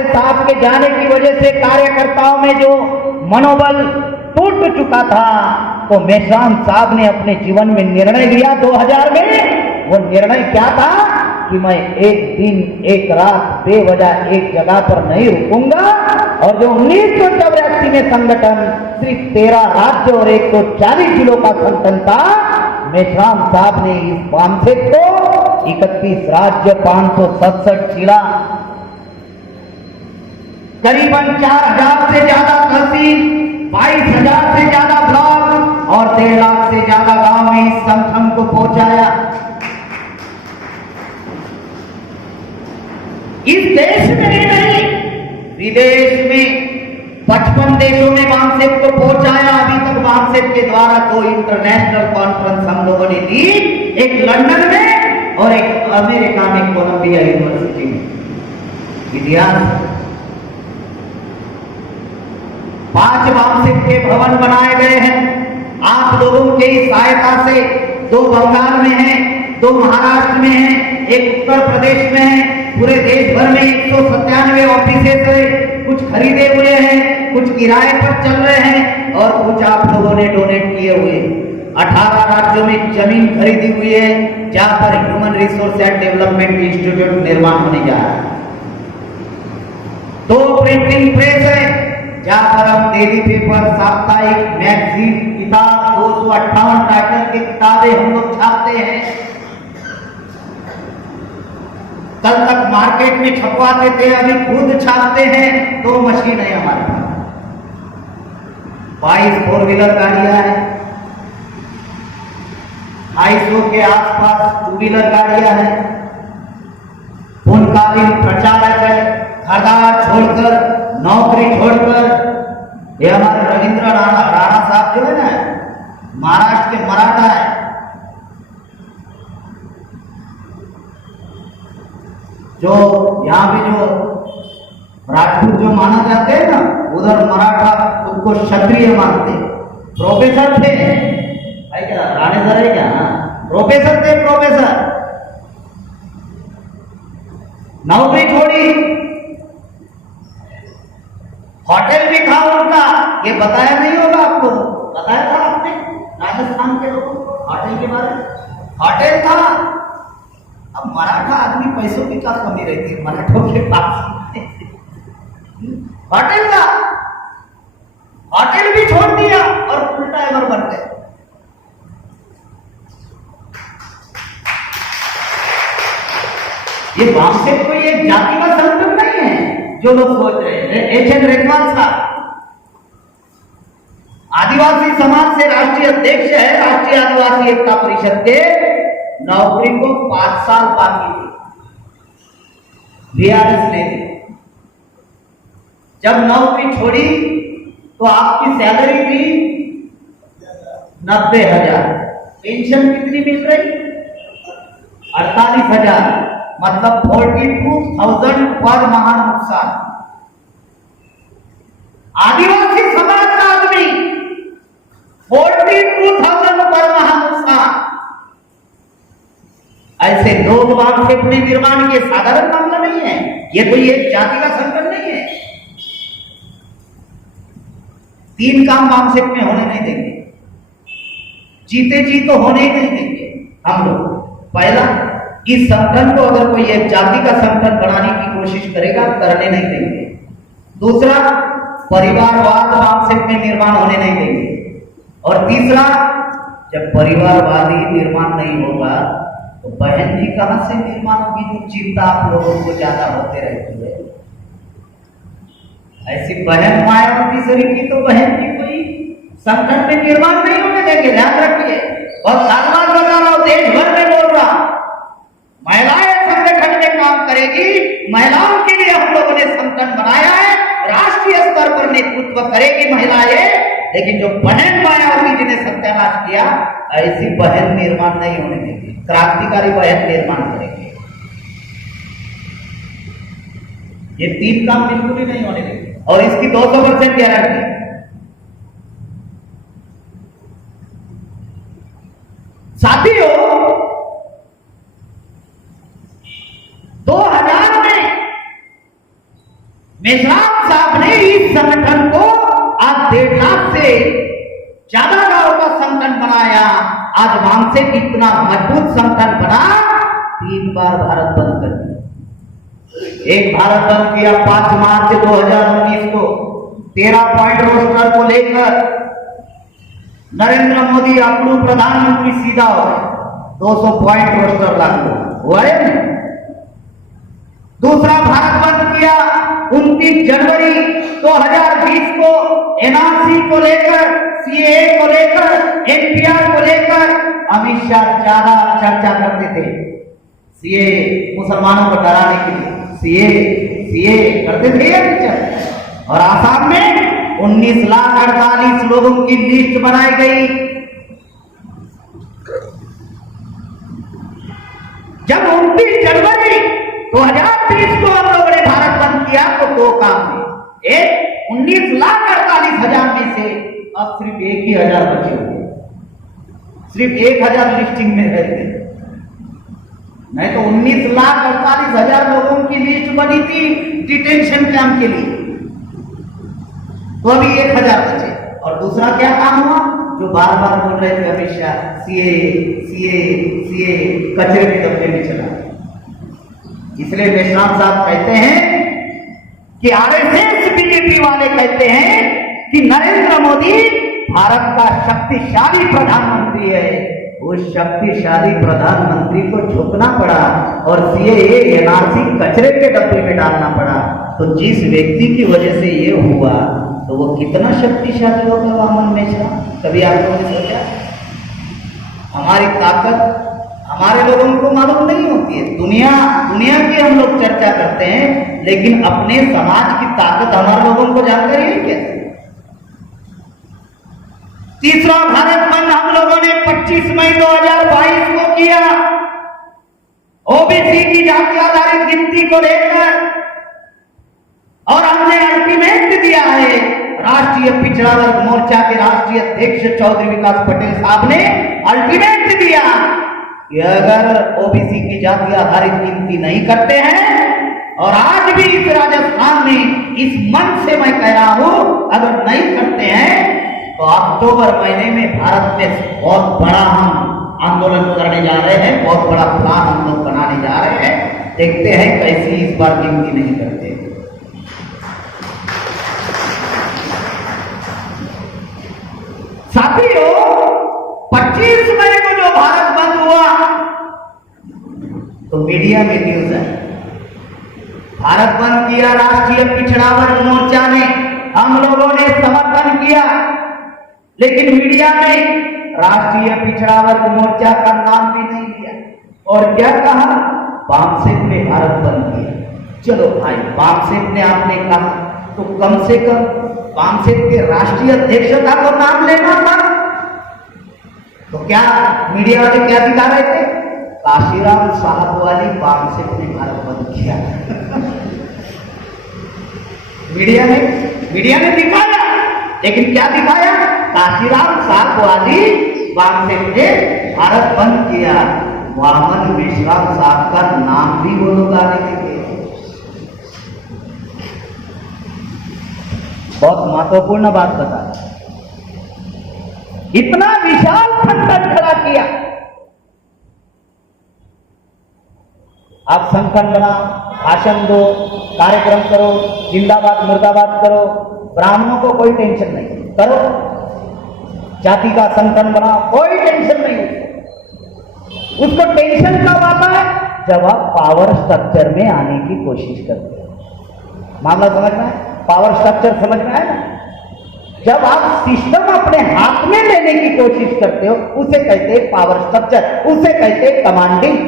राजदेव साहब के जाने की वजह से कार्यकर्ताओं में जो मनोबल टूट चुका था, तो मेश्राम साहब ने अपने जीवन में निर्णय लिया 2000 में। वो निर्णय क्या था कि मैं एक दिन एक रात बेवजह एक जगह पर नहीं रुकूंगा। और जो 1984 में संगठन सिर्फ 13 राज्य और 140 जिलों का संगठन था, मेश्राम साहब ने इस बामसेट को 31 राज्य, 567 जिला, करीबन 4000 से ज्यादा तहसील, 22,000 से ज्यादा ब्लॉक और 1.5 लाख से ज्यादा गांव में इस संगठन को पहुंचाया। इस देश में नहीं, विदेश में 55 देशों में बामसेट को पहुंचाया। अभी तक बामसेट के द्वारा 2 इंटरनेशनल कॉन्फ्रेंस हम लोगों ने दी, एक लंदन में और एक अमेरिका में कोलंबिया यूनिवर्सिटी में। इतिहास 5 बामसेट के भवन बनाए गए हैं आप लोगों की सहायता से। 2 बंगाल में है, 2 महाराष्ट्र में है, एक उत्तर प्रदेश में है। पूरे देश भर में 197 ऑफिसेज है, कुछ खरीदे हुए हैं, कुछ किराए पर चल रहे हैं और कुछ आप लोगों ने डोनेट किए हुए। 18 राज्यों में जमीन खरीदी हुई है जहां पर human resource and development institute निर्माण होने जा रहा है। 2 प्रिंटिंग प्रेस है जहां पर हम डेली पेपर, साप्ताहिक, मैगजीन, किताब, 258 टाइटल की किताबें हम लोग छापते हैं। कल तक मार्केट में छपवाते थे, अभी खुद छापते हैं। 2 मशीन है हमारे पास, 22 फोर व्हीलर गाड़ियां हैं, 250 के आसपास 2 व्हीलर गाड़ियां हैं। पूर्णकालीन प्रचारक है, घरदार छोड़कर, नौकरी छोड़कर। ये हमारे रविंद्र राणा साहब जो है ना, महाराष्ट्र के मराठा है, जो यहाँ पे जो राजपूत जो माना जाते हैं ना, उधर मराठा खुद को क्षत्रिय मानते। प्रोफेसर थे भाई, क्या राणेसर है क्या? प्रोफेसर थे, प्रोफेसर। नौकरी छोड़ी, होटल भी था उनका, ये बताया नहीं होगा आपको, बताया था आपने राजस्थान के लोगों को होटल के बारे में? होटल था। अब मराठा आदमी पैसों की क्या कमी रहती है मराठों के पास? होटल का, होटल भी छोड़ दिया और फुल टाइमर बन गए। ये बामसेट कोई एक जाति का संगठन नहीं है जो लोग सोच रहे हैं। एच.एन. रेगवाल साहब आदिवासी समाज से राष्ट्रीय अध्यक्ष है, राष्ट्रीय आदिवासी एकता परिषद के। नौकरी को 5 साल बाकी थी, बीआरएस ने दी। जब नौकरी छोड़ी तो आपकी सैलरी थी 90,000। पेंशन कितनी मिल रही? 48,000, मतलब 42,000 पर माह नुकसान। आदिवासी समाज का आदमी 42,000 पर माह नुकसान। ऐसे लोग बामसेट में निर्माण के साधारण मामला नहीं है, ये कोई एक जाति का संकट नहीं है। 3 काम बामसेट में होने नहीं देंगे, जीते जी तो होने ही नहीं देंगे हम लोग। पहला, इस संगठन को अगर कोई एक जाति का संगठन बनाने की कोशिश करेगा, करने नहीं देंगे। दूसरा, परिवारवाद बामसेट में निर्माण होने नहीं देंगे। और तीसरा, जब परिवारवादी निर्माण नहीं होगा तो बहन जी कहां से निर्माण होगी? जो चिंता आप लोगों को ज्यादा होते रहती है। ऐसी बहन मायावती शरीफ की तो बहन की कोई संगठन में निर्माण नहीं होने देंगे, ध्यान रखिए। और साधना कर रहा हूं, देश भर में बोल रहा, महिलाएं संगठन में काम करेगी। महिलाओं के लिए हम लोगों ने संगठन बनाया है, राष्ट्रीय स्तर पर नेतृत्व करेगी महिलाएं। लेकिन जो बहन मायावती जी ने सत्यानाश किया, ऐसी बहन निर्माण नहीं होने देंगे। क्रांतिकारी बहन निर्माण करेंगे। ये 3 काम बिल्कुल ही नहीं होने देंगे और इसकी 200% गारंटी। साथियों, 2000 में मेश्राम साहब ने इस संगठन को आज 1.5 लाख से ज्यादा गांव का संगठन बनाया। आज बामसेट इतना मजबूत संगठन बना, 3 बार भारत बंद कर दिया। एक भारत बंद किया 5 मार्च 2019 को 13 पॉइंट रोस्टर को लेकर नरेंद्र मोदी अपनू प्रधानमंत्री सीधा हो गए, 200 पॉइंट रोस्टर लागू हुआ है। दूसरा भारत बंद किया 29 जनवरी 2020 को एनआरसी को लेकर, सीएए को लेकर, एनपीआर को लेकर अमित शाह ज्यादा चर्चा करते थे। सीएए मुसलमानों को डराने के लिए सीएए करते थे चर्चा। और आसाम में 19,48,00,000 लोगों की लिस्ट बनाई गई। जब 29 जनवरी 2020 को हम लोगों ने भारत बंद किया तो 2 काम थे। एक, 19,48,000 में से अब सिर्फ 1,000 बचे हुए, सिर्फ 1,000 लिस्टिंग में रहते, नहीं तो 19,48,000 लोगों की लिस्ट बनी थी डिटेंशन कैंप के लिए, तो अभी 1,000 बचे। और दूसरा क्या काम हुआ, जो बार बार बोल रहे थे अमित शाह, सीए कचरे के डब्बे में चला। इसलिए मेश्राम साहब कहते हैं कि आरएसएस बीजेपी वाले कहते हैं कि नरेंद्र मोदी भारत का शक्तिशाली प्रधानमंत्री है। उस शक्तिशाली प्रधानमंत्री को झुकना पड़ा और सीएए एनआरसी कचरे के डब्बे में डालना पड़ा। तो जिस व्यक्ति की वजह से ये हुआ तो वो कितना शक्तिशाली होगा वामन मेश्राम? कभी आप लोगों ने सोचा? हमारी ताकत हमारे लोगों को मालूम नहीं होती है। दुनिया की हम लोग चर्चा करते हैं, लेकिन अपने समाज की ताकत हमारे लोगों को जानकारी है क्या? तीसरा भारत बंद हम लोगों ने 25 मई 2022 को किया, ओबीसी की जाति आधारित गिनती को लेकर, और हमने अल्टीमेट दिया है। राष्ट्रीय पिछड़ा वर्ग मोर्चा के राष्ट्रीय अध्यक्ष चौधरी विकास पटेल साहब ने अल्टीमेट दिया कि अगर ओबीसी की जाति आधारित गिनती नहीं करते हैं, और आज भी इस राजस्थान में इस मन से मैं कह रहा हूं, अगर नहीं करते हैं तो अक्टूबर महीने में भारत में बहुत बड़ा हम आंदोलन करने जा रहे हैं, बहुत बड़ा प्लान हम लोग बनाने जा रहे हैं। देखते हैं कैसी इस बार गिनती नहीं करते। साथियों, 25 मई को जो भारत बंद हुआ तो मीडिया में न्यूज है, भारत बंद किया राष्ट्रीय पिछड़ा वर्ग मोर्चा ने, हम लोगों ने समर्थन किया, लेकिन मीडिया में राष्ट्रीय पिछड़ा वर्ग मोर्चा का नाम भी नहीं लिया। और क्या कहा? बामसेट ने भारत बंद किया। चलो भाई, बामसेट ने आपने कहा तो कम से कम बामसेट के राष्ट्रीय अध्यक्षता को नाम लेना था। तो क्या मीडिया वाले क्या दिखा रहे थे? काशीराम साहब वाली बामसेट ने भारत बंद किया। मीडिया ने दिखाया, लेकिन क्या दिखाया? काशीराम साहब वाली बामसेट ने भारत बंद किया। वामन मेश्राम साहब का नाम भी वो लोग आने लगे। बहुत महत्वपूर्ण बात बता, इतना विशाल संगठन खड़ा किया। आप संगठन बना, भाषण दो, कार्यक्रम करो, जिंदाबाद मुर्दाबाद करो, ब्राह्मणों को कोई टेंशन नहीं, करो। जाति का संगठन बना, कोई टेंशन नहीं। उसको टेंशन कब आता है? जब आप पावर स्ट्रक्चर में आने की कोशिश करते हो। मामला समझना है? पावर स्ट्रक्चर समझना है ना? जब आप सिस्टम अपने हाथ में लेने की कोशिश करते हो, उसे कहते हैं पावर स्ट्रक्चर, उसे कहते हैं कमांडिंग।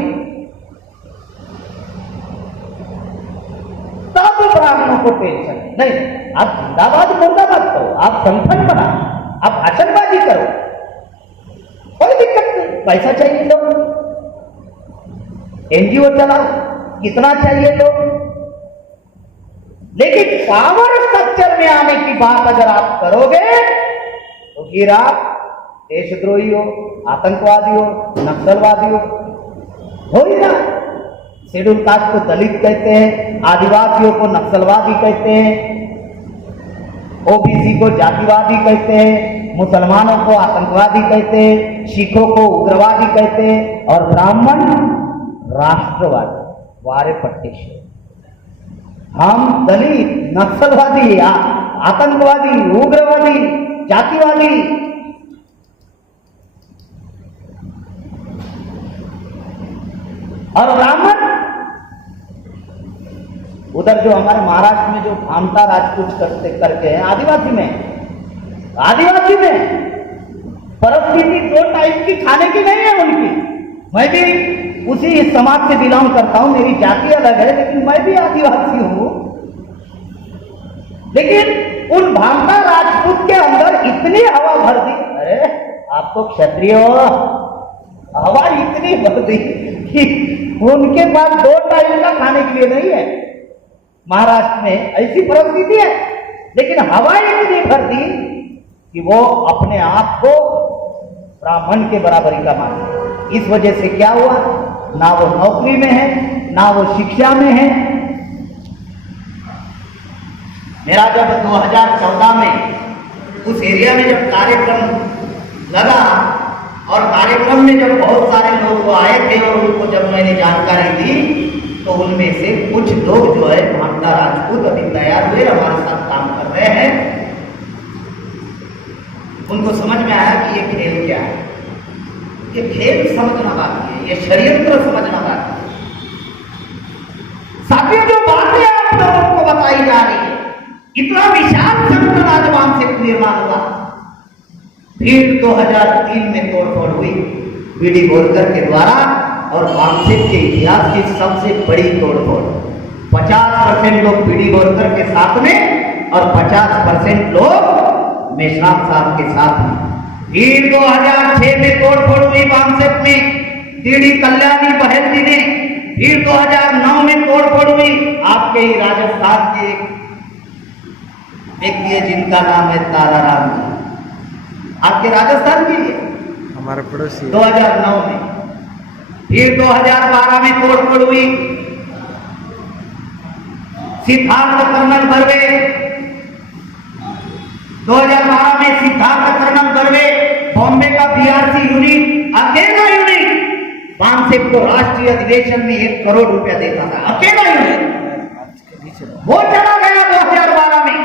तब ब्राह्मणों को टेंशन नहीं। आप जिंदाबाद मुर्दाबाद करो, आप संगठन बना, आप भाषणबाजी करो, कोई दिक्कत नहीं। पैसा चाहिए तो एनजीओ चलाओ, कितना चाहिए तो। लेकिन पावर स्ट्रक्चर में आने की बात अगर आप करोगे तो फिर आप देशद्रोही हो, आतंकवादी हो, नक्सलवादी हो ही ना। शेड्यूल कास्ट को दलित कहते हैं, आदिवासियों को नक्सलवादी कहते हैं, ओबीसी को जातिवादी कहते हैं, मुसलमानों को आतंकवादी कहते हैं, सिखों को उग्रवादी कहते हैं और ब्राह्मण राष्ट्रवादी। वारे पट्टेश्वर, हम दलित नक्सलवादी, आतंकवादी, उग्रवादी, जातिवादी। और ब्राह्मण उधर जो हमारे महाराष्ट्र में जो भामटा राजपूत करके हैं, आदिवासी में परिस्थिति 2 टाइम की खाने की नहीं है उनकी। मैं भी उसी समाज से बिलोंग करता हूं, मेरी जाति अलग है, लेकिन मैं भी आदिवासी हूं। लेकिन उन भामटा राजपूत के अंदर इतनी हवा भर दी, अरे आप तो क्षत्रिय हो, हवा इतनी भर दी कि उनके पास 2 टाइम का खाने के लिए नहीं है। महाराष्ट्र में ऐसी परिस्थिति है, लेकिन हवा इतनी भर दी कि वो अपने आप को ब्राह्मण के बराबरी का माने। इस वजह से क्या हुआ, ना वो नौकरी में है, ना वो शिक्षा में है। मेरा जब 2014 में उस एरिया में जब कार्यक्रम लगा और कार्यक्रम में जब बहुत सारे लोग वो आए थे और उनको जब मैंने जानकारी दी, तो उनमें से कुछ लोग जो है भामटा राजपूत अभी तैयार हुए, हमारे साथ काम कर रहे हैं। उनको समझ में आया कि ये खेल क्या है, ये खेल समझना बाकी है, ये षड्यंत्र समझना बाकी है। साथियों, जो बातें आप लोगों को बताई जा रही है, इतना विशाल संगठन आज वामसिक निर्माण हुआ। फिर 2003 में तोड़फोड़ हुई बीडी बोरकर के द्वारा, और वामसिक के इतिहास की सबसे बड़ी तोड़फोड़। 50% लोग बीडी बोरकर के साथ में और 50% लोग मेश्राम साहब के साथ में। फिर 2006 में तोड़फोड़ हुई वामसिक में, डीडी कल्याणी बहल जी ने। फिर 2009 में तोड़फोड़ हुई आपके ही राजस्थान के एक व्यक्ति है जिनका नाम है ताराराम जी, आपके राजस्थान की हमारे पड़ोसी। 2009 में। फिर 2012 में तोड़फोड़ हुई सिद्धार्थ कर्नल बर्वे। 2012 में सिद्धार्थ कर्नल बर्वे बॉम्बे का बीआरसी यूनिट, अकेला यूनिट वामसिक को राष्ट्रीय अधिवेशन में 1 करोड़ रुपया देता था, अकेला यूनिट। वो चला गया 2012 में,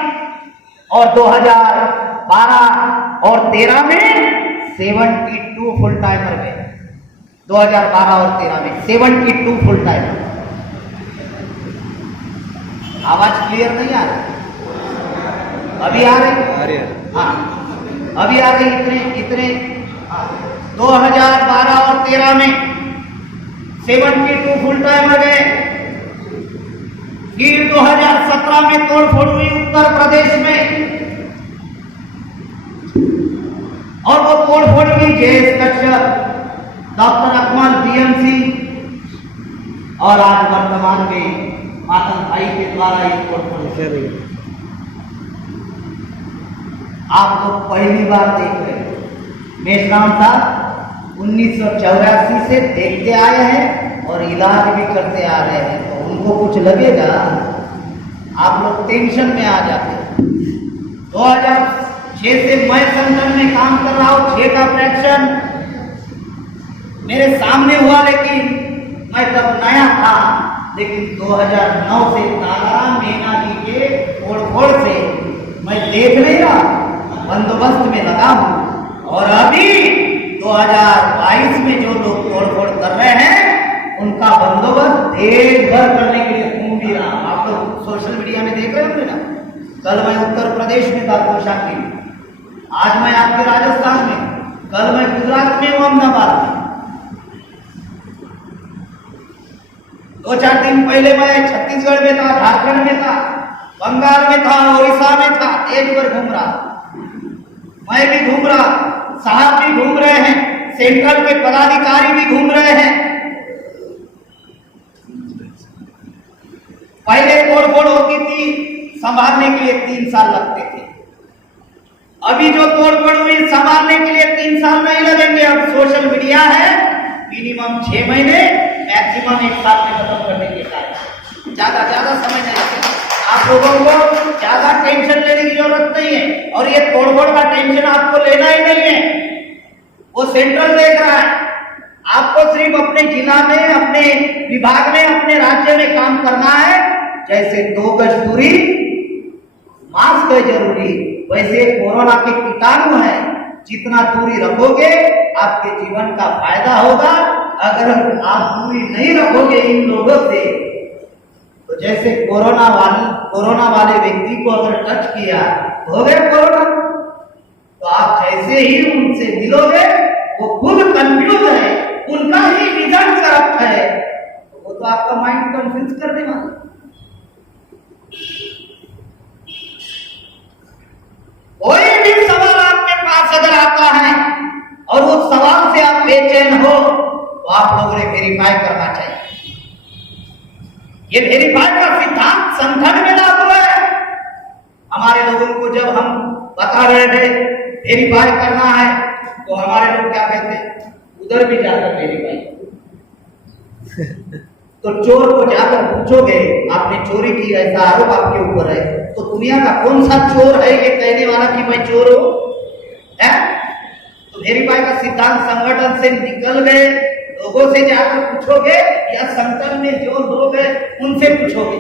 और 2012 और 13 में 72 फुल टाइमर गए। 2012 और 13 में 72 फुल टाइमर। आवाज क्लियर नहीं आ रही? अभी आ रही? हाँ, अभी आ गई। इतने 2012 और 13 में 72 फुल टाइमर गए। फिर 2017 में तोड़फोड़ हुई उत्तर प्रदेश में, और वो तोड़फोड़ हुई जयेश कश्यप, डॉक्टर अकमल, बीएमसी, और आज वर्तमान में मातन भाई के द्वारा ये तोड़फोड़। आप लोग पहली बार देख रहे हैं। मेश्राम साहब 1984 से देखते आए हैं और इलाज भी करते आ रहे हैं, तो उनको कुछ लगेगा, आप लोग टेंशन में आ जाते हैं। 2006 से मैं संगठन में काम कर रहा हूँ, 6 का फ्रैक्शन मेरे सामने हुआ, लेकिन मैं तब नया था। लेकिन 2009 से ताराराम मीना जी के तोड़फोड़ से मैं देख नहीं रहा, बंदोबस्त में लगा हूँ। और अभी 2022 में जो लोग तोड़फोड़ कर रहे हैं, उनका बंदोबस्त देश भर करने के लिए घूम भी रहा। आप लोग सोशल मीडिया में देख रहे होंगे ना। कल मैं उत्तर प्रदेश में था पोशाक में, आज मैं आपके राजस्थान में, कल मैं गुजरात में हूँ, अहमदाबाद में। 2-4 दिन पहले मैं छत्तीसगढ़ में था, झारखंड में था, बंगाल में था, उड़ीसा में था, देश भर घूम रहा। मैं भी घूम रहा, साहब भी घूम रहे हैं, सेंट्रल के पदाधिकारी भी घूम रहे हैं। पहले तोड़फोड़ होती थी, संभालने के लिए 3 साल लगते थे। अभी जो तोड़फोड़ हुई, संभालने के लिए 3 साल नहीं लगेंगे। अब सोशल मीडिया है, मिनिमम 6 महीने, मैक्सिमम 1 साल में खत्म करने के कार्य। ज्यादा समय नहीं लगेगा। आप लोगों को ज्यादा टेंशन लेने की जरूरत नहीं है, और ये तोड़फोड़ का टेंशन आपको लेना ही नहीं है, वो सेंट्रल देख रहा है। आपको सिर्फ अपने जिला में, अपने विभाग में, अपने राज्य में काम करना है। जैसे 2 गज दूरी, मास्क है जरूरी, वैसे कोरोना के कीटाणु है, जितना दूरी रखोगे आपके जीवन का फायदा होगा। अगर आप दूरी नहीं रखोगे इन लोगों से, तो जैसे कोरोना वाले व्यक्ति को अगर टच किया तो हो गया कोरोना, तो आप जैसे ही उनसे मिलोगे वो खुद कंफ्यूज है, उनका ही रिजल्ट करप्ट है, तो वो तो आपका माइंड कंफ्यूज कर देगा। कोई भी सवाल आपके पास अगर आता है और उस सवाल से आप बेचैन हो, तो आप लोगों ने वेरीफाई करना चाहिए। ये वेरीफाई का सिद्धांत संगठन में लागू है। हमारे लोगों को जब हम बता रहे थे वेरीफाई करना है, तो हमारे लोग क्या कहते हैं, उधर भी जाकर वेरीफाई। तो चोर को जाकर पूछोगे आपने चोरी की, ऐसा आरोप आपके ऊपर है, तो दुनिया का कौन सा चोर है ये कहने वाला कि मैं चोर हूं? है? तो वेरीफाई का सिद्धांत संगठन से निकल गए, लोगों से जाकर पूछोगे या संगठन में जो लोग हैं उनसे पूछोगे।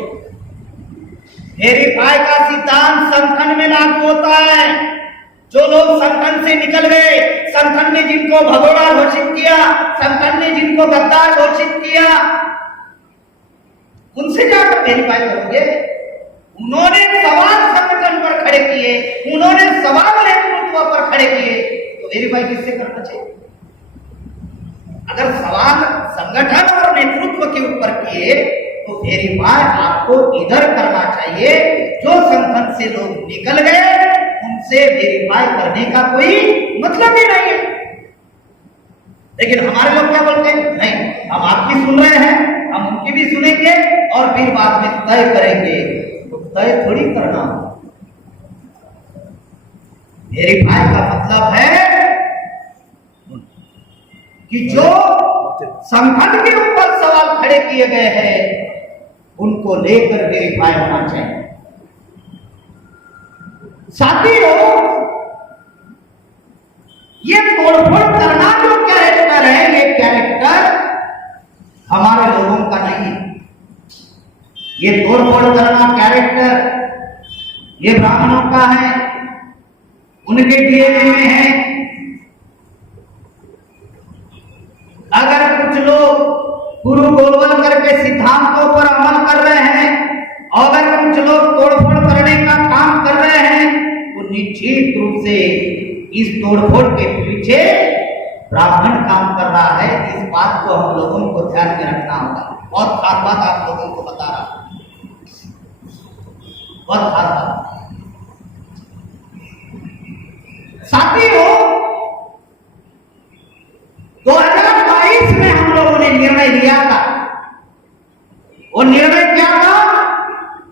वेरीफाई का सिद्धांत संगठन में लागू होता है। जो लोग संगठन से निकल गए, संगठन ने जिनको भगोड़ा घोषित किया, संगठन ने जिनको गद्दार घोषित किया, उनसे जाकर वेरीफाई करोगे। उन्होंने सवाल संगठन पर खड़े किए, उन्होंने सवाल नेतृत्व पर खड़े किए, तो वेरीफाई किससे करना चाहिए? अगर सवाल संगठन और नेतृत्व के ऊपर किए तो वेरीफाई आपको इधर करना चाहिए। जो संगठन से लोग निकल गए उनसे वेरीफाई करने का कोई मतलब ही नहीं है। लेकिन हमारे लोग क्या बोलते हैं, नहीं हम आपकी सुन रहे हैं, हम उनकी भी सुनेंगे और फिर बाद में तय करेंगे। तो तय थोड़ी करना, वेरीफाई का मतलब है कि जो संगठन के ऊपर सवाल खड़े किए गए हैं उनको लेकर वेरीफाई होना चाहिए। साथियों, ये तोड़फोड़ करना जो कैरेक्टर है, ये कैरेक्टर हमारे लोगों का नहीं है। ये तोड़फोड़ करना कैरेक्टर ये ब्राह्मणों का है, उनके डीएनए में है। अगर कुछ लोग गुरु गोलवलकर के सिद्धांतों पर अमल कर रहे हैं, अगर कुछ लोग तोड़फोड़ करने का काम कर रहे हैं, तो निश्चित रूप से इस तोड़फोड़ के पीछे ब्राह्मण काम कर रहा है। इस बात को हम लोगों को ध्यान में रखना होगा। बहुत खास बात आप लोगों को बता रहा हूं, बहुत खास बात। साथियों, 2022 में हम लोगों ने निर्णय लिया था। वो निर्णय क्या था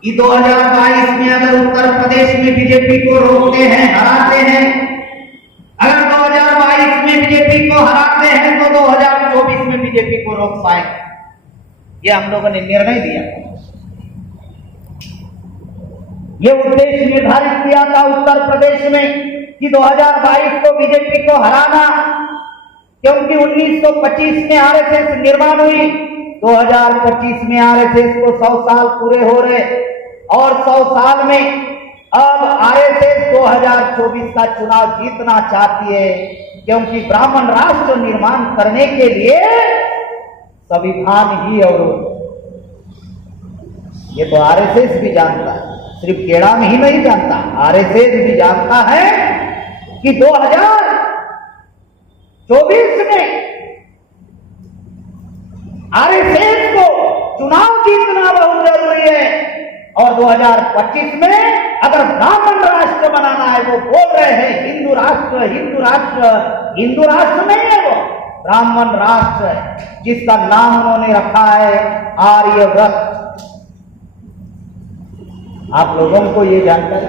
कि 2022 में अगर उत्तर प्रदेश में बीजेपी को रोकते हैं, हराते हैं, अगर 2022 में बीजेपी को हराते हैं तो 2024 में बीजेपी को रोक पाएंगे। ये हम लोगों ने निर्णय लिया। ये उद्देश्य निर्धारित किया था उत्तर प्रदेश में कि 2022 को बीजेपी को हराना, क्योंकि 1925 में आरएसएस निर्माण हुई, 2025 में आरएसएस को 100 साल पूरे हो रहे, और 100 साल में अब आरएसएस 2024 का चुनाव जीतना चाहती है, क्योंकि ब्राह्मण राष्ट्र निर्माण करने के लिए संविधान ही अवरोध। ये तो आरएसएस भी जानता है, सिर्फ केड़ा में ही नहीं जानता, आरएसएस भी जानता है कि 2024 में आरएसएस को चुनाव जीतना बहुत जरूरी है, और 2025 में अगर ब्राह्मण राष्ट्र बनाना है, वो बोल रहे हैं हिंदू राष्ट्र, हिंदू राष्ट्र, हिंदू राष्ट्र नहीं है, वो ब्राह्मण राष्ट्र है, जिसका नाम उन्होंने रखा है आर्यव्रत। आप लोगों को ये जानकारी,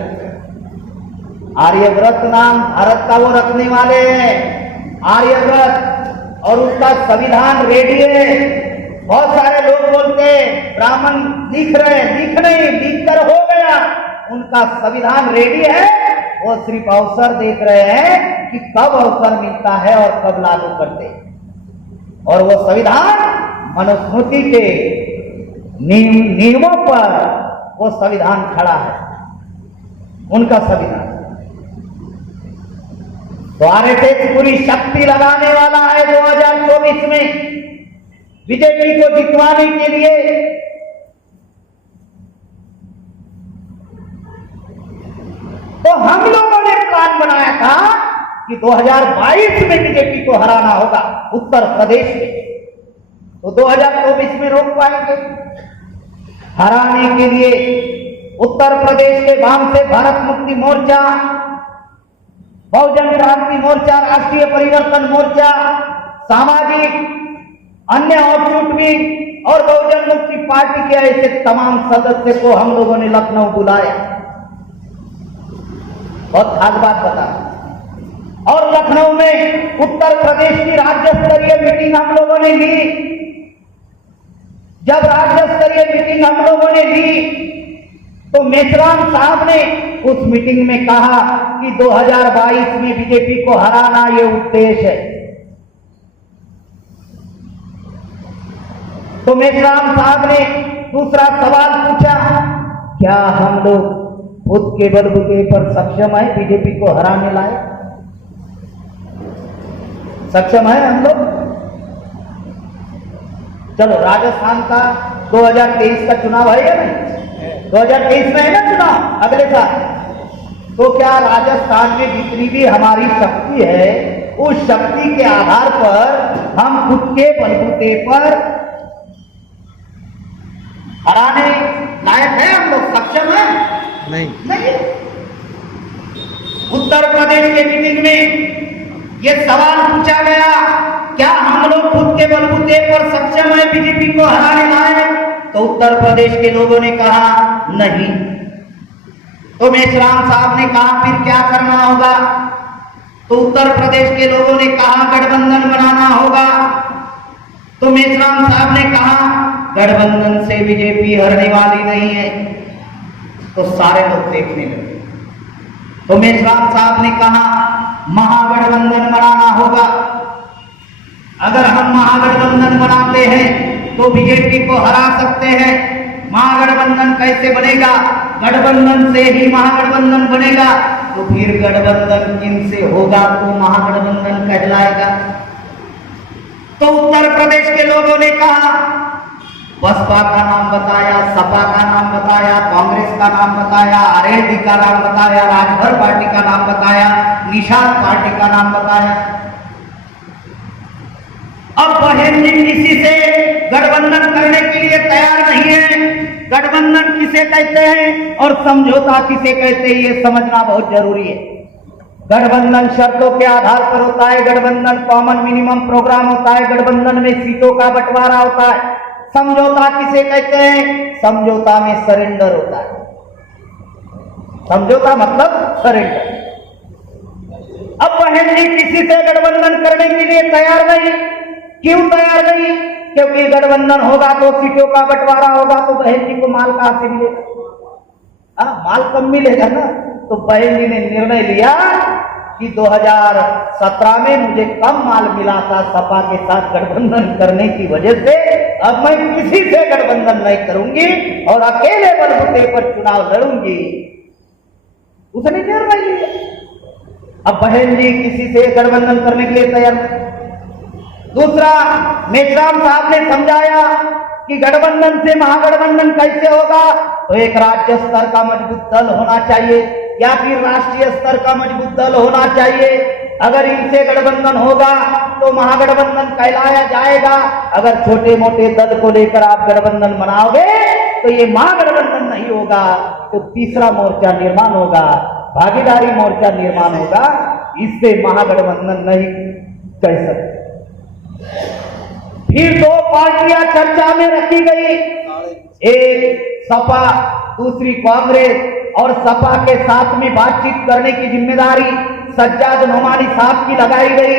आर्यव्रत नाम भारत का वो रखने वाले हैं, आर्यव्रत, और उसका संविधान रेडी है। बहुत सारे लोग बोलते हैं ब्राह्मण लिख रहे हैं, लिख कर हो गया, उनका संविधान रेडी है, वो सिर्फ अवसर देख रहे हैं कि कब अवसर मिलता है और कब लागू करते हैं। और वो संविधान मनुस्मृति के नियमों पर वो संविधान खड़ा है, उनका संविधान। तो आरएसएस पूरी शक्ति लगाने वाला है 2024 में बीजेपी को जितवाने के लिए। तो हम लोगों ने प्लान बनाया था कि 2022 में बीजेपी को हराना होगा उत्तर प्रदेश में, तो 2024 में रोक पाएंगे। हराने के लिए उत्तर प्रदेश के वाम से भारत मुक्ति मोर्चा, बहुजन क्रांति मोर्चा, राष्ट्रीय परिवर्तन मोर्चा, सामाजिक अन्य ऑफशूट भी और बहुजन मुक्ति पार्टी के ऐसे तमाम सदस्य को हम लोगों ने लखनऊ बुलाया। बहुत खास बात बता, और लखनऊ में उत्तर प्रदेश की राज्य स्तरीय मीटिंग हम लोगों ने ली। जब राज्य स्तरीय मीटिंग हम लोगों ने ली तो मेश्राम साहब ने उस मीटिंग में कहा कि 2022 में बीजेपी को हराना ये उद्देश्य है। तो मेश्राम साहब ने दूसरा सवाल पूछा, क्या हम लोग खुद के बलबूते पर सक्षम है बीजेपी को हराने लायक? सक्षम है हम लोग? चलो, राजस्थान का 2023 का चुनाव है या नहीं? 2023 में है ना चुनाव, अगले साल। तो क्या राजस्थान में जितनी भी हमारी शक्ति है, उस शक्ति के आधार पर हम खुद के बलबूते पर हराने लायक है? हम लोग सक्षम है? नहीं। उत्तर प्रदेश के मीटिंग में यह सवाल पूछा गया, क्या हम लोग खुद के बलबूते पर सक्षम है बीजेपी को हराने लायक? तो उत्तर प्रदेश के लोगों ने कहा नहीं। तो मेश्राम साहब ने कहा फिर क्या करना होगा? तो उत्तर प्रदेश के लोगों ने कहा गठबंधन बनाना होगा। तो मेश्राम साहब ने कहा गठबंधन से बीजेपी हरने वाली नहीं है। तो सारे लोग देखने लगे। तो मेश्राम साहब ने कहा महागठबंधन बनाना होगा। अगर हम महागठबंधन बनाते हैं तो बीजेपी को हरा सकते हैं। महागठबंधन कैसे बनेगा? गठबंधन से ही महागठबंधन बनेगा। तो फिर गठबंधन किनसे होगा तो महागठबंधन कहलाएगा? तो उत्तर प्रदेश के लोगों ने कहा, बसपा का नाम बताया, सपा का नाम बताया, कांग्रेस का नाम बताया, आरएलडी का नाम बताया, राजभर पार्टी का नाम बताया, निषाद पार्टी का नाम बताया। अब बहन जी किसी से गठबंधन करने के लिए तैयार नहीं है। गठबंधन किसे कहते हैं और समझौता किसे कहते हैं, ये समझना बहुत जरूरी है। गठबंधन शर्तों के आधार पर होता है। गठबंधन कॉमन मिनिमम प्रोग्राम होता है। गठबंधन में सीटों का बंटवारा होता है। समझौता किसे कहते हैं? समझौता में सरेंडर होता है। समझौता मतलब सरेंडर। अब बहन जी किसी से गठबंधन करने के लिए तैयार नहीं। क्यों तैयार नहीं? क्योंकि गठबंधन होगा तो सीटों का बंटवारा होगा, तो बहन जी को माल कहां से मिलेगा? माल कम मिलेगा ना। तो बहन जी ने निर्णय लिया कि 2017 में मुझे कम माल मिला था सपा के साथ गठबंधन करने की वजह से, अब मैं किसी से गठबंधन नहीं करूंगी और अकेले बलबूते पर चुनाव लड़ूंगी। उसने निर्णय लिया। अब बहन जी किसी से गठबंधन करने के लिए तैयार। दूसरा, मेश्राम साहब ने समझाया कि गठबंधन से महागठबंधन कैसे होगा? तो एक राज्य स्तर का मजबूत दल होना चाहिए या फिर राष्ट्रीय स्तर का मजबूत दल होना चाहिए। अगर इनसे गठबंधन होगा तो महागठबंधन कहलाया जाएगा। अगर छोटे मोटे दल को लेकर आप गठबंधन बनाओगे तो ये महागठबंधन नहीं होगा, तो तीसरा मोर्चा निर्माण होगा, भागीदारी मोर्चा निर्माण होगा। इससे महागठबंधन नहीं कह सकते। फिर दो पार्टियां चर्चा में रखी गई, एक सपा, दूसरी कांग्रेस, और सपा के साथ में बातचीत करने की जिम्मेदारी सज्जाद नोमानी साहब की लगाई गई।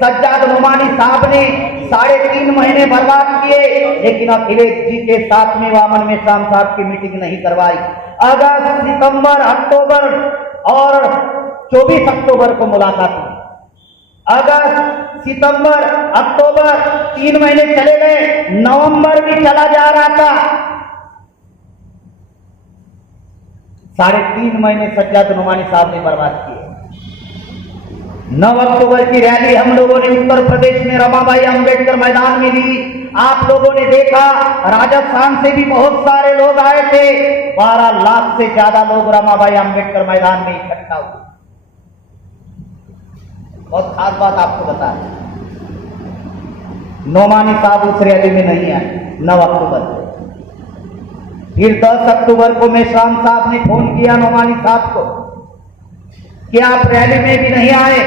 सज्जाद नोमानी साहब ने 3.5 महीने बर्बाद किए, लेकिन अखिलेश जी के साथ में वामन मेश्राम साहब की मीटिंग नहीं करवाई। अगस्त, सितंबर, अक्टूबर और 24 अक्टूबर को मुलाकात हुई। अगस्त, सितंबर, अक्टूबर 3 महीने चले गए, नवंबर भी चला जा रहा था। 3.5 महीने सज्जाद नोमानी साहब ने बर्बाद किए। 9 अक्टूबर की रैली हम लोगों ने उत्तर प्रदेश में रमाबाई अंबेडकर मैदान में ली। आप लोगों ने देखा, राजस्थान से भी बहुत सारे लोग आए थे। 12 लाख से ज्यादा लोग रमाबाई अंबेडकर मैदान में इकट्ठा हुए। बहुत खास बात आपको बता दें, नोमानी साहब उस रैली में नहीं आए 9 अक्टूबर को। फिर 10 अक्टूबर को मेश्राम साहब ने फोन किया नोमानी साहब को कि आप रैली में भी नहीं आए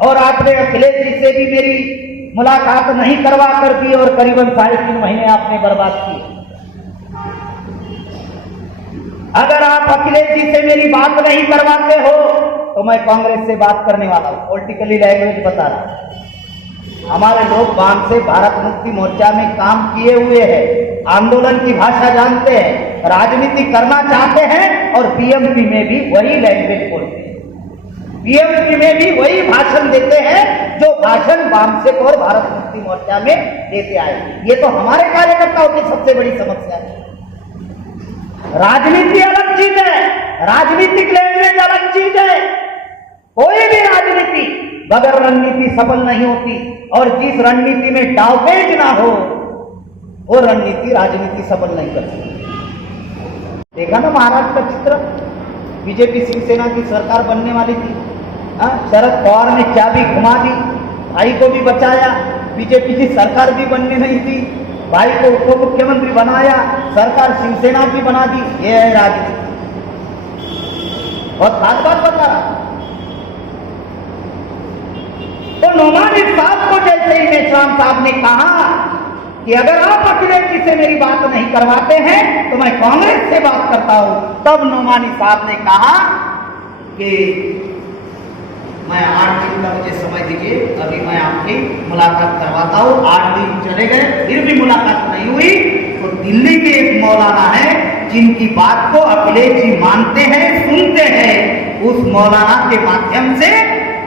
और आपने अखिलेश जी से भी मेरी मुलाकात नहीं करवा कर दी और करीबन 3.5 महीने आपने बर्बाद किए। अगर आप अखिलेश जी से मेरी बात नहीं करवाते हो तो मैं कांग्रेस से बात करने वाला हूं। पॉलिटिकली लैंग्वेज बता रहा हूं। हमारे लोग बांध से भारत मुक्ति मोर्चा में काम किए हुए हैं, आंदोलन की भाषा जानते हैं, राजनीति करना चाहते हैं और बीएमपी में भी वही लैंग्वेज बोलते हैं। बीएमपी में भी वही भाषण देते हैं जो भाषण वामसेक और भारत मुक्ति मोर्चा में देते आए। ये तो हमारे कार्यकर्ताओं की सबसे बड़ी समस्या है। राजनीति अलग चीज है, राजनीतिक लैंग्वेज अलग चीज है। कोई भी राजनीति बगैर रणनीति सफल नहीं होती और जिस रणनीति में दावपेच ना हो वो रणनीति राजनीति सफल नहीं कर सकती। देखा ना महाराष्ट्र का चित्र, बीजेपी शिवसेना की सरकार बनने वाली थी। शरद पवार ने चाबी घुमा दी, भाई को भी बचाया, बीजेपी की सरकार भी बनने नहीं थी, भाई को उप मुख्यमंत्री बनाया, सरकार शिवसेना की बना दी। ये है राजनीति। बहुत खास बात बता रहा। तो नोमानी साहब को जैसे ही मेश्राम साहब ने कहा कि अगर आप अखिलेश जी से मेरी बात नहीं करवाते हैं तो मैं कांग्रेस से बात करता हूं, तब नोमानी साहब ने कहा कि मैं 8 दिन का मुझे समय दीजिए, अभी मैं आपकी मुलाकात करवाता हूं। 8 दिन चले गए, फिर भी मुलाकात नहीं हुई। तो दिल्ली के एक मौलाना है जिनकी बात को अखिलेश जी मानते हैं, सुनते हैं, उस मौलाना के माध्यम से,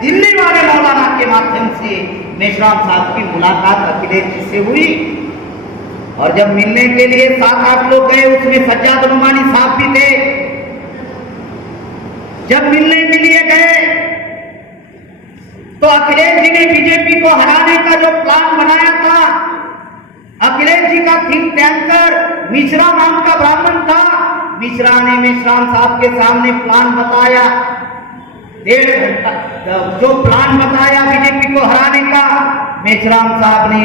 दिल्ली वाले मौलाना के माध्यम से मेश्राम साहब की मुलाकात अखिलेश जी से हुई। और जब मिलने के लिए 7-8 लोग गए, उसमें सज्जाद नोमानी साहब भी थे। जब मिलने के लिए गए तो अखिलेश जी ने बीजेपी को हराने का जो प्लान बनाया था, अखिलेश जी का थिंक टैंकर मिश्रा नाम का ब्राह्मण था, मिश्रा ने मेश्राम साहब के सामने प्लान बताया। 1.5 घंटा जो प्लान बताया बीजेपी को हराने का, मेश्राम साहब ने,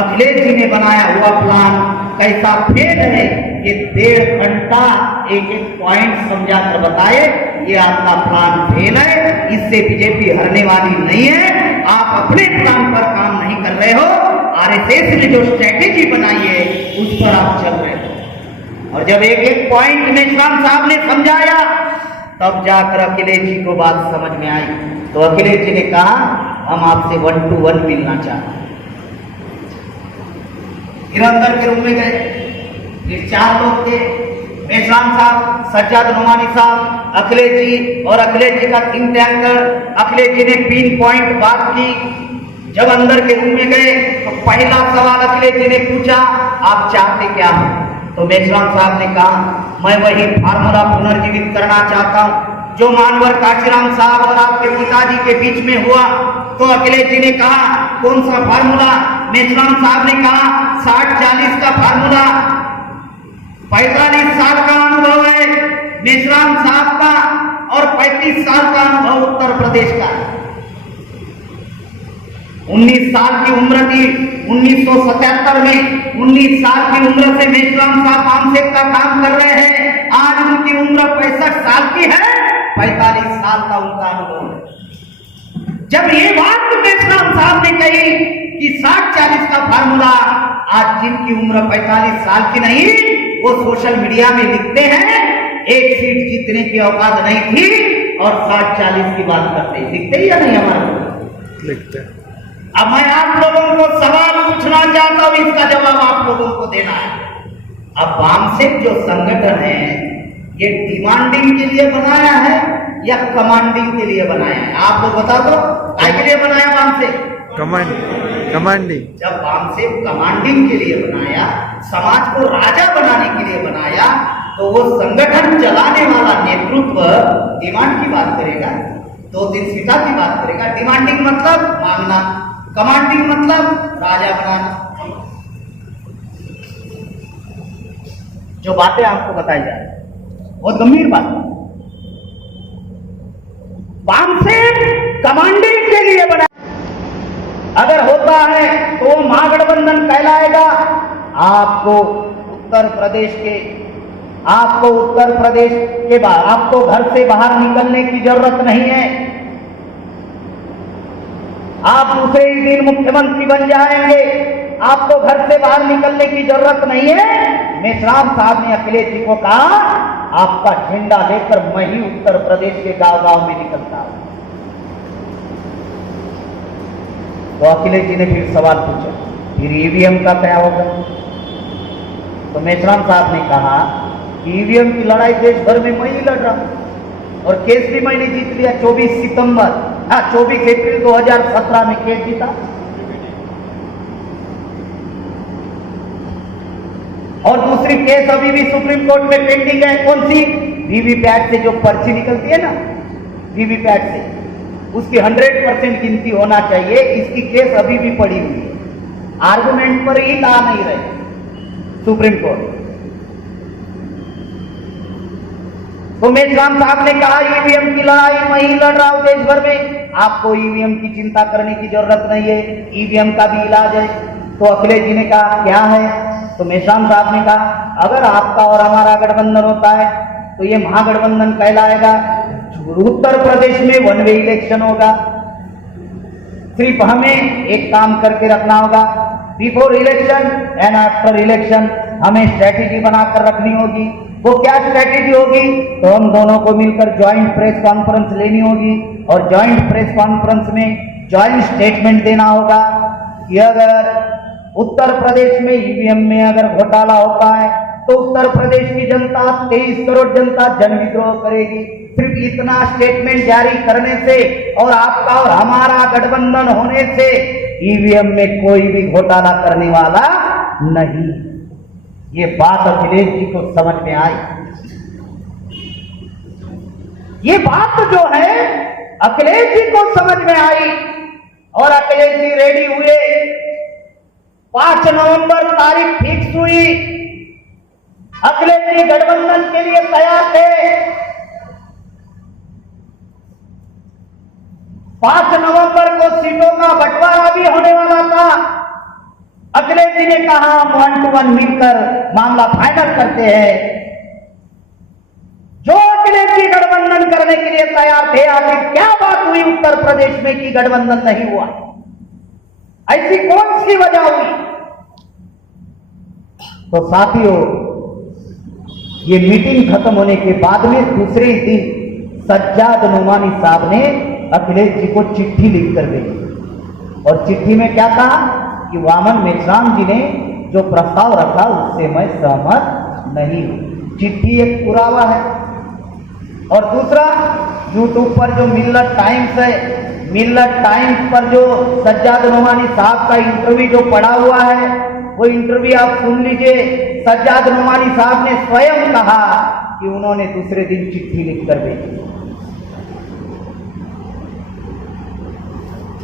अखिलेश जी ने बनाया हुआ प्लान कैसा फेल है, ये 1.5 घंटा एक पॉइंट समझा कर बताए, ये आपका प्लान फेल है, इससे बीजेपी हारने वाली नहीं है, आप अपने प्लान पर काम नहीं कर रहे हो, आरएसएस ने जो स्ट्रैटेजी बनाई है उस पर आप चल रहे हो। और जब एक पॉइंट मेश्राम साहब ने समझाया तब जाकर अखिलेश जी को बात समझ में आई। तो अखिलेश जी ने कहा हम आपसे 1 to 1 मिलना चाहते हैं। फिर अंदर के रूम में गए, फिर 4 लोग थे, मेश्राम साहब, सज्जाद नोमानी साहब, अखिलेश जी और अखिलेश जी का थिंक टैंकर। अखिलेश जी ने पिन पॉइंट बात की। जब अंदर के रूम में गए तो पहला सवाल अखिलेश जी ने पूछा, आप चाहते क्या हो? तो मेश्राम साहब ने कहा मैं वही फार्मूला पुनर्जीवित करना चाहता हूं जो मानवर काशीराम साहब और आपके पिताजी के बीच में हुआ। तो अखिलेश जी ने कहा कौन सा फार्मूला? मेश्राम साहब ने कहा 60-40 का फार्मूला। 45 साल का अनुभव है मेश्राम साहब का और 35 साल का अनुभव उत्तर प्रदेश का। 19 साल की उम्र थी 1977 में। 19 साल की उम्र से मेश्राम साहब आमसेक का काम कर रहे हैं। आज उनकी उम्र 65 साल की है, 45 साल का उनका अनुभव है। जब ये बात मेश्राम साहब ने कही कि 60-40 का फार्मूला, आज जिनकी उम्र 45 साल की नहीं वो सोशल मीडिया में लिखते हैं 1 सीट जीतने की औकात नहीं थी और 60-40 की बात करते हैं। लिखते ही या नहीं? हमारा लिखते हैं। अब मैं आप लोगों को सवाल पूछना चाहता हूं, इसका जवाब आप लोगों को देना है। अब वामसेक जो संगठन है ये डिमांडिंग के लिए बनाया है या कमांडिंग के लिए बनाया है? आप लोग बता दो, काय के लिए बनाया वामसेक? कमांडिंग। जब वामसेक कमांडिंग के लिए बनाया, समाज को राजा बनाने के लिए बनाया, तो वो संगठन चलाने वाला नेतृत्व डिमांड की बात करेगा, 2-3 सीटा की बात करेगा। डिमांडिंग मतलब मांगना, कमांडिंग मतलब राजा बनाना। जो बातें आपको बताई जा रही बहुत गंभीर बात है। वामसेक कमांडिंग के लिए बना, अगर होता है तो वो महागठबंधन कहलाएगा। आपको उत्तर प्रदेश के बाद आपको घर से बाहर निकलने की जरूरत नहीं है, आप दूसरे ही दिन मुख्यमंत्री बन जाएंगे, आपको घर से बाहर निकलने की जरूरत नहीं है। मेश्राम साहब ने अखिलेश जी को कहा, आपका झंडा लेकर मैं ही उत्तर प्रदेश के गांव-गांव में निकलता हूं। तो अखिलेश जी ने फिर सवाल पूछा, फिर ईवीएम का क्या होगा? तो मेश्राम साहब ने कहा, ईवीएम की लड़ाई देश भर में मैं ही लड़ रहा हूं और केस भी मैंने जीत लिया। 24 अप्रैल 2017 में केस जीता। और दूसरी केस अभी भी सुप्रीम कोर्ट में पेंडिंग है। कौन सी? वीवीपैट से जो पर्ची निकलती है ना, वीवीपैट से, उसकी 100% गिनती होना चाहिए। इसकी केस अभी भी पड़ी हुई है, आर्गुमेंट पर ही ला नहीं रहे सुप्रीम कोर्ट। तो मेश्राम साहब ने कहा, ईवीएम की लड़ाई मैं ही लड़ रहा हूं देश भर में, आपको ईवीएम की चिंता करने की जरूरत नहीं है, ईवीएम का भी इलाज है। तो अखिलेश जी ने कहा, क्या है? तो मेश्राम साहब ने कहा, अगर आपका और हमारा गठबंधन होता है तो ये महागठबंधन कहलाएगा। उत्तर प्रदेश में 1 वे इलेक्शन होगा। सिर्फ हमें एक काम करके रखना होगा, before election and after election हमें स्ट्रैटेजी बनाकर रखनी होगी। वो क्या स्ट्रैटेजी होगी? तो हम दोनों को मिलकर ज्वाइंट प्रेस कॉन्फ्रेंस लेनी होगी और ज्वाइंट प्रेस कॉन्फ्रेंस में ज्वाइंट स्टेटमेंट देना होगा कि अगर उत्तर प्रदेश में ईवीएम में अगर घोटाला होता है तो उत्तर प्रदेश की जनता, 23 करोड़ जनता जन विद्रोह करेगी। सिर्फ इतना स्टेटमेंट जारी करने से और आपका और हमारा गठबंधन होने से ईवीएम में कोई भी घोटाला करने वाला नहीं। ये बात अखिलेश जी को समझ में आई। ये बात जो है अखिलेश जी को समझ में आई और अखिलेश जी रेडी हुए। 5 नवंबर तारीख फिक्स हुई, अखिलेश जी गठबंधन के लिए तैयार थे। 5 नवंबर को सीटों का बंटवारा भी होने वाला था। अखिलेश जी ने कहा, हम 1 to 1 मिलकर मामला फाइनल करते हैं। जो अखिलेश जी गठबंधन करने के लिए तैयार थे, आखिर क्या बात हुई उत्तर प्रदेश में कि गठबंधन नहीं हुआ? ऐसी कौन सी वजह हुई? तो साथियों, ये मीटिंग खत्म होने के बाद में दूसरे ही दिन सज्जाद नोमानी साहब ने अखिलेश जी को चिट्ठी लिखकर भेजी और चिट्ठी में क्या कहा कि वामन मेश्राम जी ने जो प्रस्ताव रखा उससे मैं सहमत नहीं हूं। चिट्ठी एक पुरावा है। और दूसरा, यूट्यूब पर जो मिल्लत टाइम्स है, मिल्लत टाइम्स पर जो सज्जाद नोमानी साहब का इंटरव्यू जो पड़ा हुआ है, वो इंटरव्यू आप सुन लीजिए। सज्जाद नोमानी साहब ने स्वयं कहा कि उन्होंने दूसरे दिन चिट्ठी लिखकर भेजी।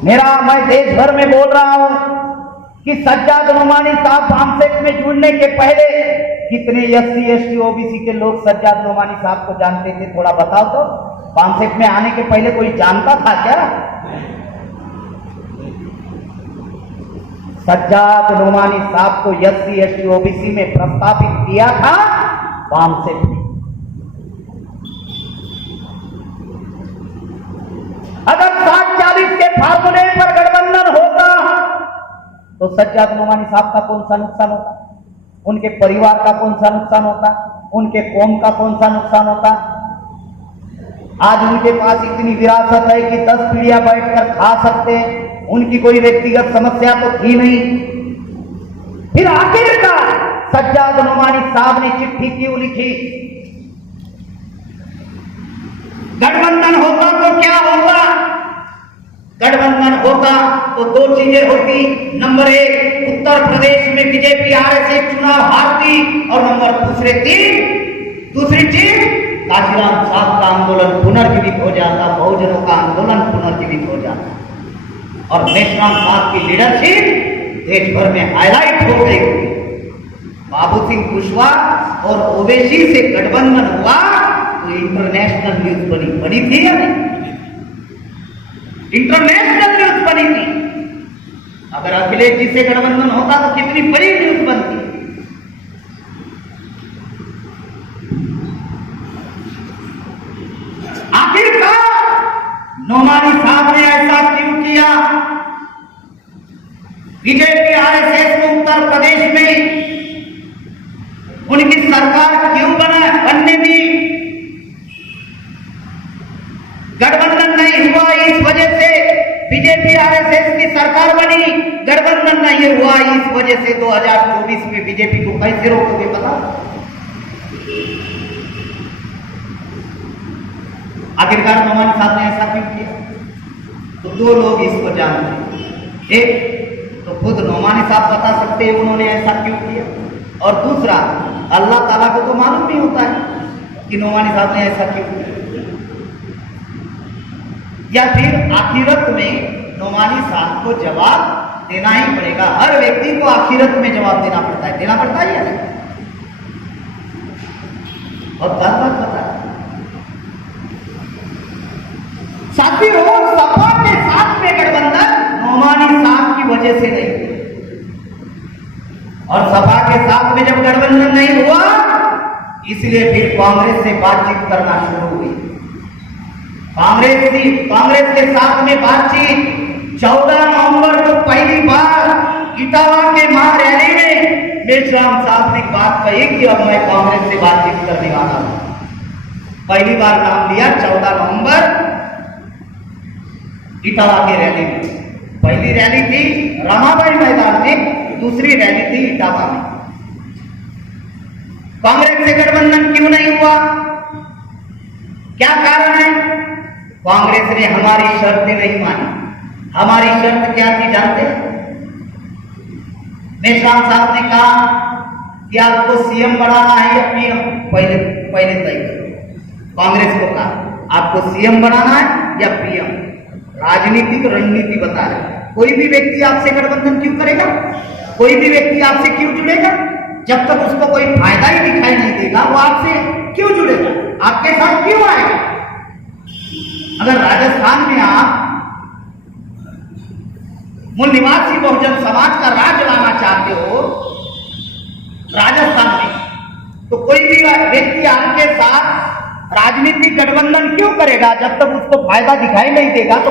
मैं देश भर में बोल रहा हूं कि सज्जाद नोमानी साहब वामसेक में जुड़ने के पहले कितने SC ST OBC के लोग सज्जाद नोमानी साहब को जानते थे? थोड़ा बताओ तो। वामसेक में आने के पहले कोई जानता था क्या? सज्जाद नोमानी साहब को SC ST OBC में प्रस्तावित किया था वामसेक ने। अगर 60-40 के फार्मूले पर गठबंधन होता तो सज्जाद नोमानी साहब का कौन सा नुकसान होता? उनके परिवार का कौन सा नुकसान होता? उनके कौम का कौन सा नुकसान होता? आज उनके पास इतनी विरासत है कि 10 पीढ़ियां बैठकर खा सकते हैं। उनकी कोई व्यक्तिगत समस्या तो थी नहीं। फिर आखिरकार सज्जाद नोमानी साहब ने चिट्ठी क्यों लिखी? गठबंधन होता तो क्या होगा? गठबंधन होता तो दो चीजें होती। नंबर एक, उत्तर प्रदेश में बीजेपी आरएसएस चुनाव हारती, और नंबर दूसरी चीज, काशीराम साहब का आंदोलन पुनर्जीवित हो जाता, बहुजनों का आंदोलन पुनर्जीवित हो जाता, और मेश्राम साहब की लीडरशिप देश भर में हाईलाइट हो गई होगी। बाबू सिंह कुशवाहा और ओवैसी से गठबंधन हुआ तो इंटरनेशनल न्यूज बनी थी या नहीं? इंटरनेशनल न्यूज बनी थी। अगर अखिलेश जी से गठबंधन होता तो कितनी बड़ी न्यूज बनती। आखिरकार नोमानी साहब ने ऐसा क्यों किया? बीजेपी आरएसएस को उत्तर प्रदेश में उनकी सरकार क्यों बनने दी? गठबंधन नहीं हुआ इस वजह से बीजेपी आरएसएस की सरकार बनी। गठबंधन नहीं हुआ इस वजह से 2024 में बीजेपी को कैसे रोकोगे पता? आखिरकार नोमानी साहब ने ऐसा क्यों किया? तो दो लोग इसको जानते हैं। एक तो खुद नोमानी साहब बता सकते हैं उन्होंने ऐसा क्यों किया, और दूसरा अल्लाह ताला को तो मालूम नहीं होता है कि नोमानी साहब ने ऐसा क्यों किया। या फिर आखिरत में नोमानी साहब को जवाब देना ही पड़ेगा। हर व्यक्ति को आखिरत में जवाब देना पड़ता है या नहीं? और बात पता है साथियों, सपा के साथ में गठबंधन नोमानी साहब की वजह से नहीं, और सपा के साथ में जब गठबंधन नहीं हुआ इसलिए फिर कांग्रेस से बातचीत करना शुरू हुई। कांग्रेस के साथ में बातचीत 14 नवंबर को पहली बार इटावा के महारैली में मेश्राम साहब ने बात कही कि अब मैं कांग्रेस से बातचीत करने वाला हूं। पहली बार नाम लिया 14 नवंबर इटावा की रैली में। पहली रैली थी रमाबाई मैदान में, दूसरी रैली थी इटावा में। कांग्रेस से गठबंधन क्यों नहीं हुआ? क्या कारण है? कांग्रेस ने हमारी शर्तें नहीं मानी। हमारी शर्त क्या थी जानते हैं? मेश्राम साहब ने कहा कि आपको सीएम बनाना है या पीएम, पहले तय करो। कांग्रेस को कहा आपको सीएम बनाना है या पीएम। राजनीतिक रणनीति बता रहे। कोई भी व्यक्ति आपसे गठबंधन क्यों करेगा? कोई भी व्यक्ति आपसे क्यों जुड़ेगा? जब तक उसको कोई फायदा ही दिखाई नहीं देगा वो आपसे क्यों जुड़ेगा? आपके साथ क्यों आएगा? अगर राजस्थान में आप मूल निवासी बहुजन समाज का राज लाना चाहते हो राजस्थान में, तो कोई भी व्यक्ति आपके साथ राजनीतिक गठबंधन क्यों करेगा? जब तक उसको फायदा दिखाई नहीं देगा तो